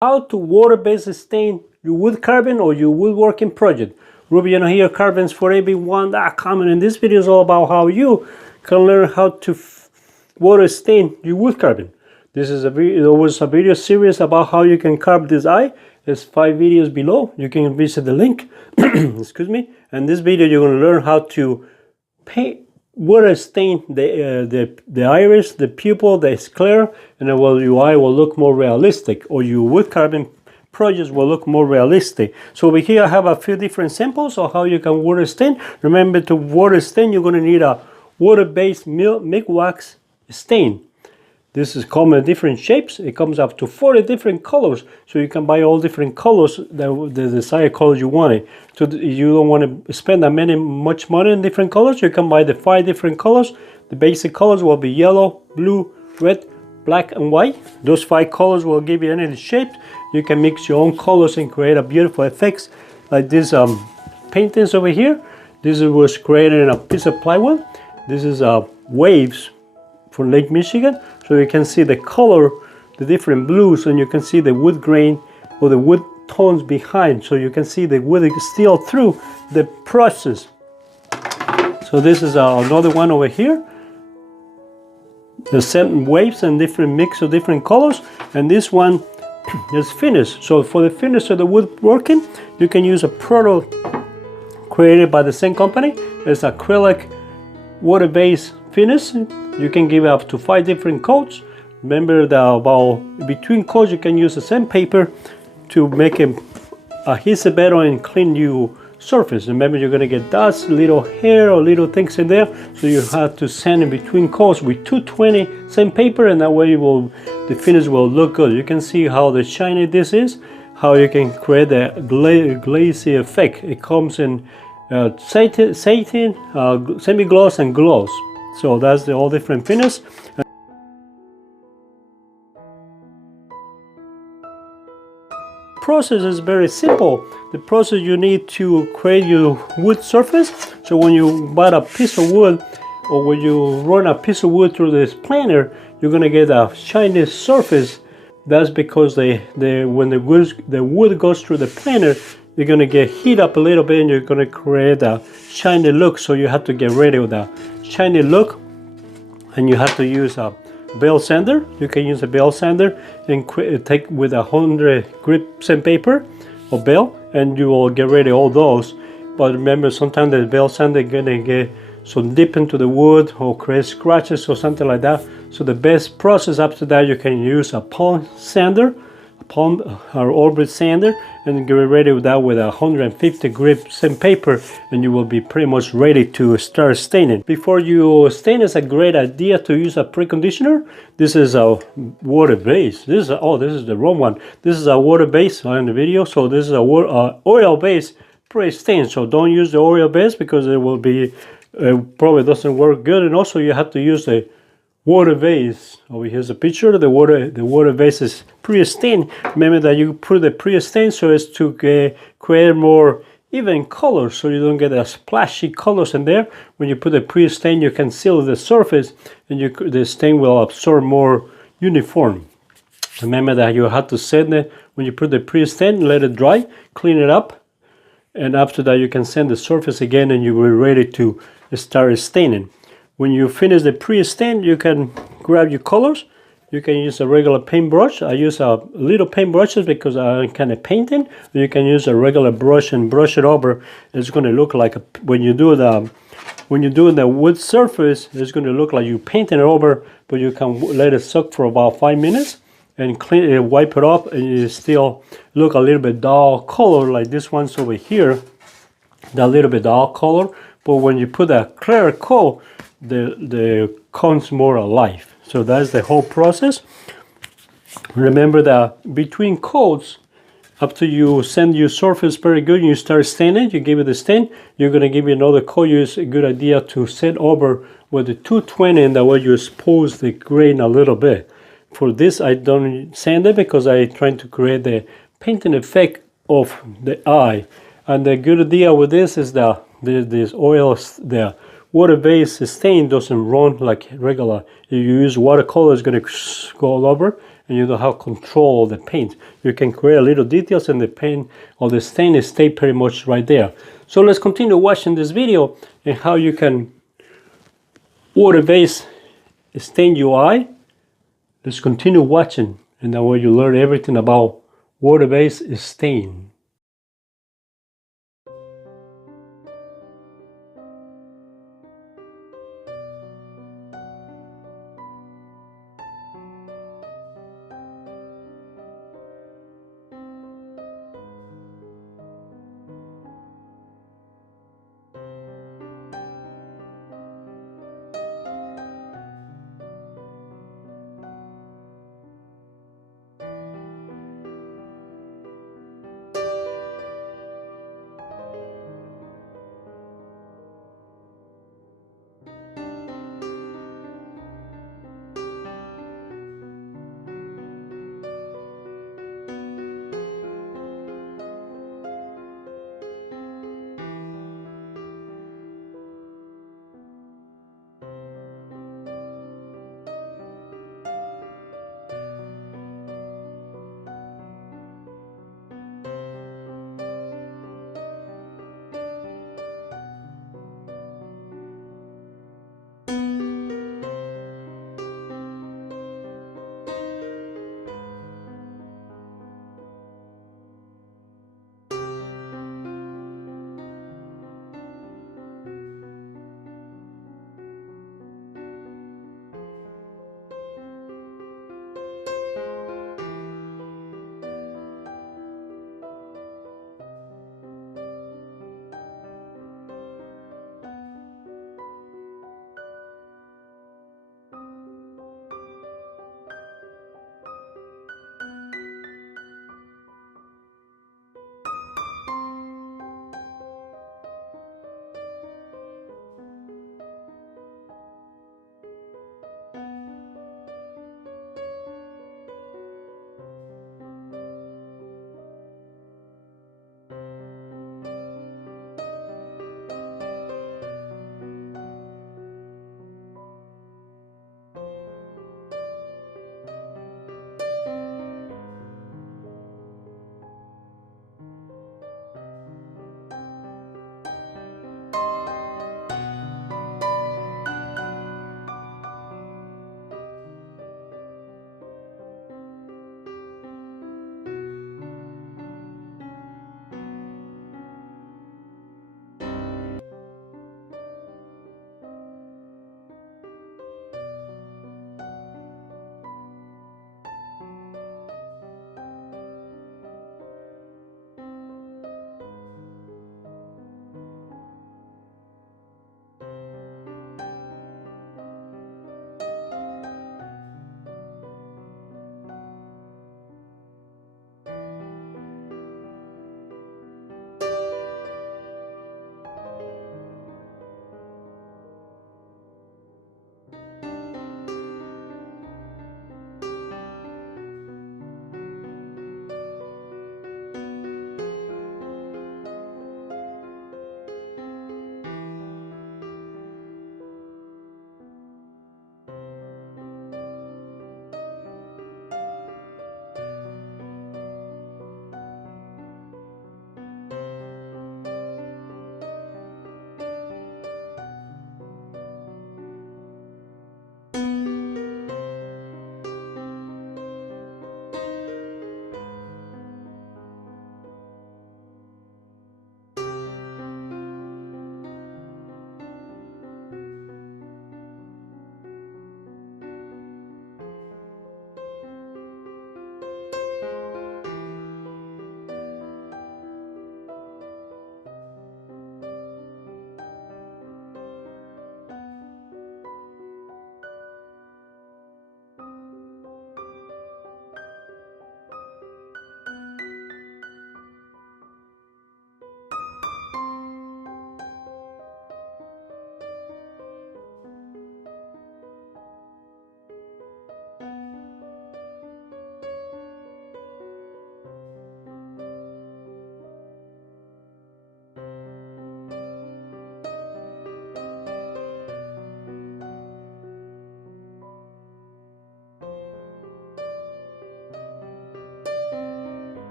How to water-based stain your wood carving or your woodworking project. Ruby here, carvingsforeveryone.com, and in this video is all about how you can learn how to water stain your wood carving. This is there was a video series about how you can carve this eye. There's 5 videos below. You can visit the link. Excuse me. And this video you're going to learn how to paint water stain the iris, the pupil, the sclera, and then your eye will look more realistic, or your wood carving projects will look more realistic. So over here I have a few different samples of how you can water stain. Remember, to water stain you're going to need a water-based milk wax stain. This is come in different shapes. It comes up to 40 different colors, so you can buy all different colors, the desired colors you want it. So you don't want to spend much money in different colors. You can buy the 5 different colors. The basic colors will be yellow, blue, red, black, and white. Those 5 colors will give you any shape. You can mix your own colors and create a beautiful effects like this paintings over here. This was created in a piece of plywood. This is waves from Lake Michigan. So you can see the color, the different blues, and you can see the wood grain or the wood tones behind. So you can see the wood still through the process. So this is another one over here. The same waves and different mix of different colors. And this one is finished. So for the finish of the woodworking, you can use a product created by the same company. It's acrylic water-based finish. You can give up to 5 different coats. Remember that about between coats you can use the same paper to make a adhesive better and clean your surface. Remember, you're going to get dust, little hair or little things in there, so you have to sand in between coats with 220 same paper, and that way the finish will look good. You can see how the shiny this is, how you can create a glazy effect. It comes in satin, semi-gloss, and gloss. So that's the all different finish. Process is very simple. The process you need to create your wood surface. So when you buy a piece of wood, or when you run a piece of wood through this planer, you're gonna get a shiny surface. That's because when the wood goes through the planer, you're gonna get heat up a little bit, and you're gonna create a shiny look. So you have to get ready with that shiny look, and you have to use a bell sander. You can use a bell sander and take with 100 grip sandpaper or bell, and you will get ready all those. But remember, sometimes the bell sander is gonna get some dip into the wood or create scratches or something like that. So the best process after that, you can use a palm sander, or orbit sander, and get ready with that with 150 grip sandpaper, and you will be pretty much ready to start staining. Before you stain, it's a great idea to use a preconditioner. This is a water base. This is the wrong one. This is a water base on the video. So this is a oil base pre-stain. So don't use the oil base because it will be probably doesn't work good. And also you have to use the water vase. Over here's a picture. The water vase is pre-stained. Remember that you put the pre-stain so as to create more even colors, so you don't get a splashy colors in there. When you put the pre-stain, you can seal the surface, and the stain will absorb more uniform. Remember that you have to sand it when you put the pre-stain, let it dry, clean it up, and after that you can sand the surface again, and you will be ready to start staining. When you finish the pre-stain, you can grab your colors. You can use a regular paintbrush. I use a little paintbrushes because I'm kind of painting. You can use a regular brush and brush it over. It's going to look like when you do the wood surface, it's going to look like you painting it over, but you can let it soak for about 5 minutes and clean it, wipe it off, and it still look a little bit dull color like this one's over here. That little bit dull color, but when you put a clear coat, the comes more alive. So that's the whole process. Remember that between coats, after you sand your surface very good, you start staining, you give it a stain, you're going to give it another coat. It's a good idea to set over with the 220, and that way you expose the grain a little bit. For this I don't sand it because I'm trying to create the painting effect of the eye. And the good idea with this is that this oil, the water-based stain doesn't run like regular. If you use watercolor, it's going to go all over, and you don't have control of the paint. You can create little details and the paint or the stain is stay pretty much right there. So let's continue watching this video and how you can water-based stain your eye. Let's continue watching, and that way you learn everything about water-based stain.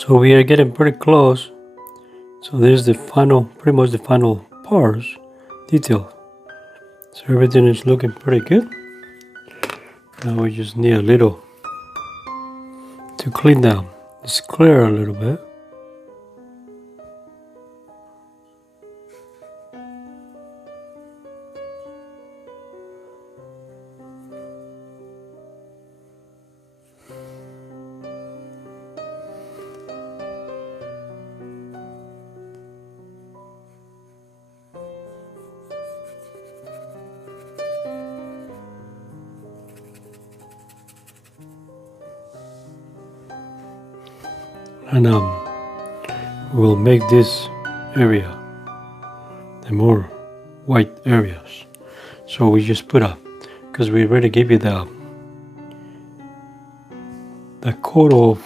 So we are getting pretty close. So there's the final, pretty much the final parts, detail. So everything is looking pretty good. Now we just need a little to clean down. Let's clear a little bit. And we'll make this area the more white areas. So we just put because we already gave you the coat of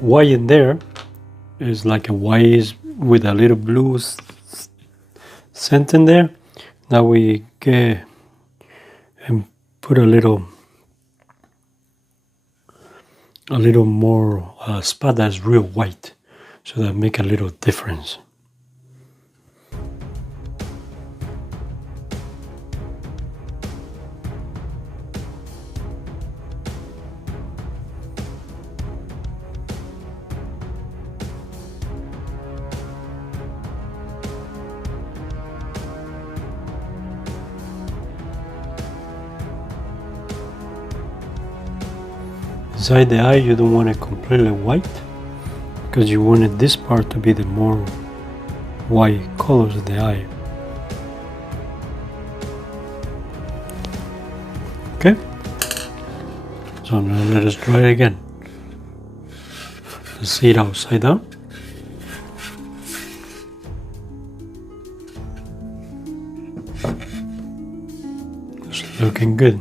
white in there. Is like a white with a little blue scent in there. Now we get and put a little more spot that's real white, so that make a little difference. Inside the eye, you don't want it completely white, because you wanted this part to be the more white colors of the eye. Okay, so now let us try it again. Let's see it upside down. It's looking good.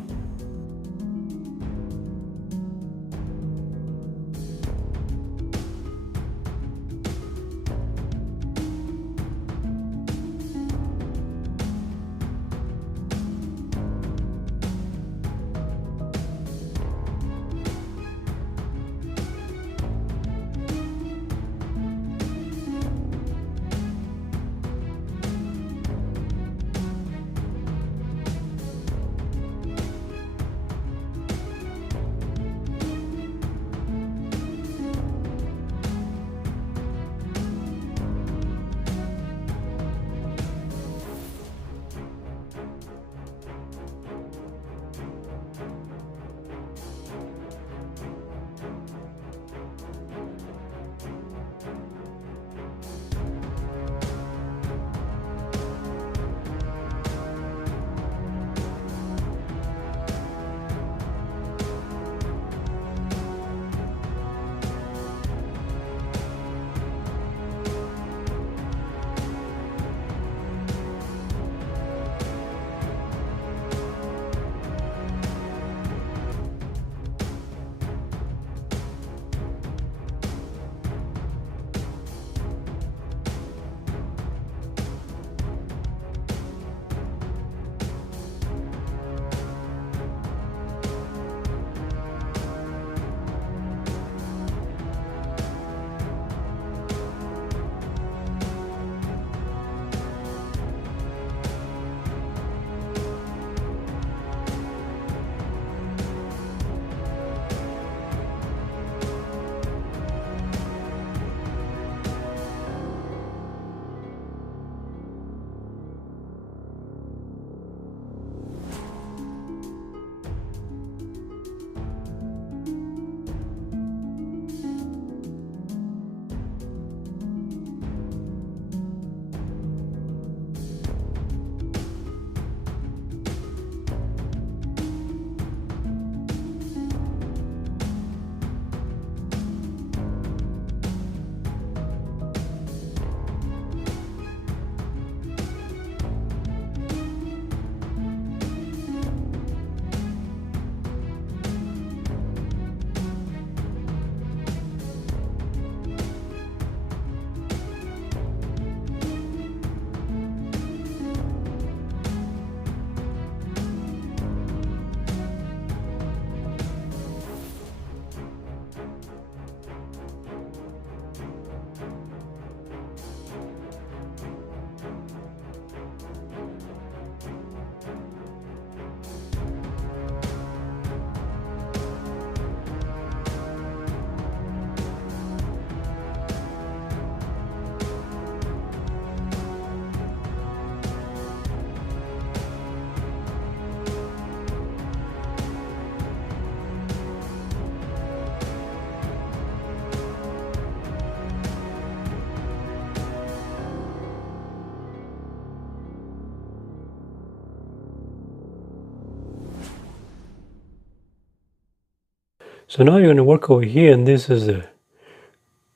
So now you're going to work over here, and this is a,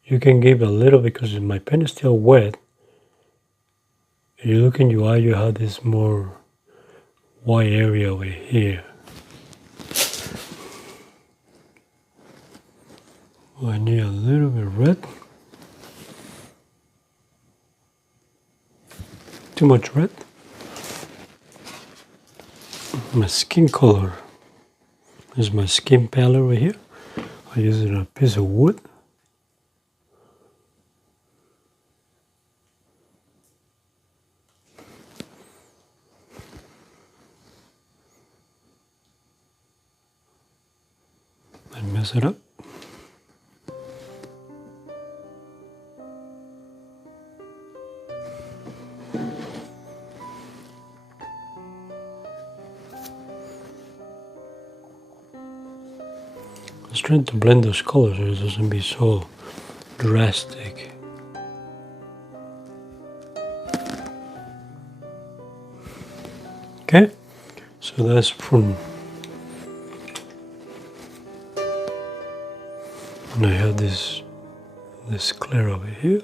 you can give a little because my pen is still wet. You look in your eye, you have this more white area over here. I need a little bit red. Too much red. My skin color is my skin palette over here. I use it on a piece of wood. I mess it up. I was trying to blend those colors so it doesn't be so drastic. Okay, so that's from, and I have this clear over here.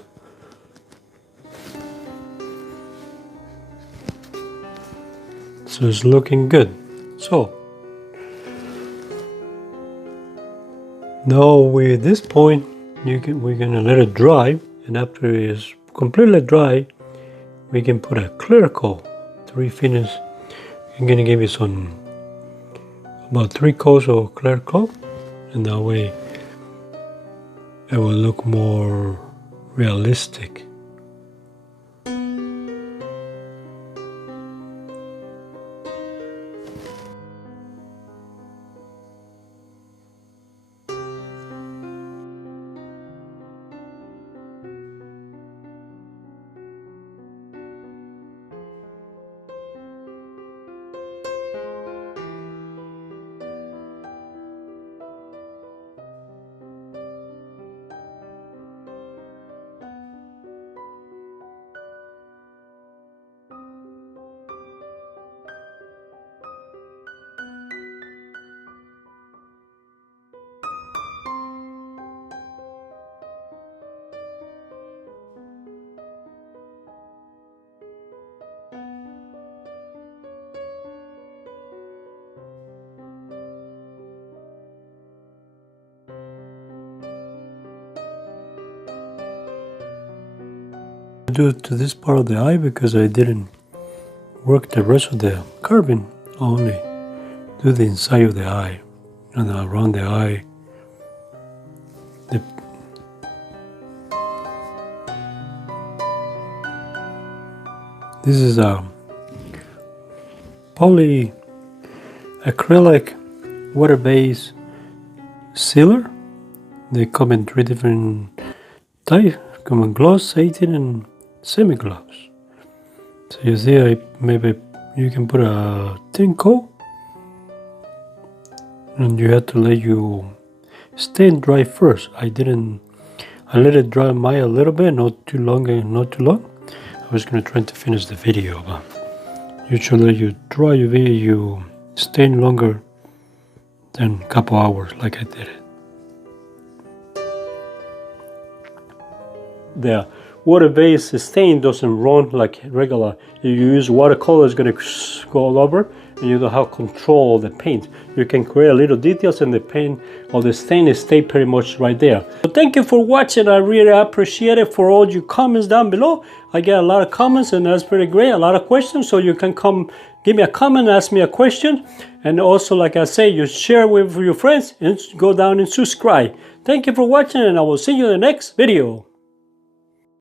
So it's looking good. So now at this point we're gonna let it dry, and after it is completely dry, we can put a clear coat to refinish. I'm gonna give it some about 3 coats of clear coat, and that way it will look more realistic. I do it to this part of the eye because I didn't work the rest of the carving. I only do the inside of the eye and around the eye. This is a poly acrylic water-based sealer. They come in 3 different types. Come in gloss, satin, and semi-gloss. So you see, maybe you can put a thin coat, and you have to let you stain dry first. I let it dry a little bit, not too long and not too long. I was gonna try to finish the video, but you should let you dry your video, you stain longer than a couple hours like I did it. The water-based stain doesn't run like regular. If you use watercolor, it's going to go all over, and you don't have control of the paint. You can create little details, and the paint or the stain stay pretty much right there. So thank you for watching. I really appreciate it for all your comments down below. I get a lot of comments, and that's pretty great. A lot of questions, so you can come give me a comment, ask me a question, and also, like I say, you share with your friends and go down and subscribe. Thank you for watching, and I will see you in the next video.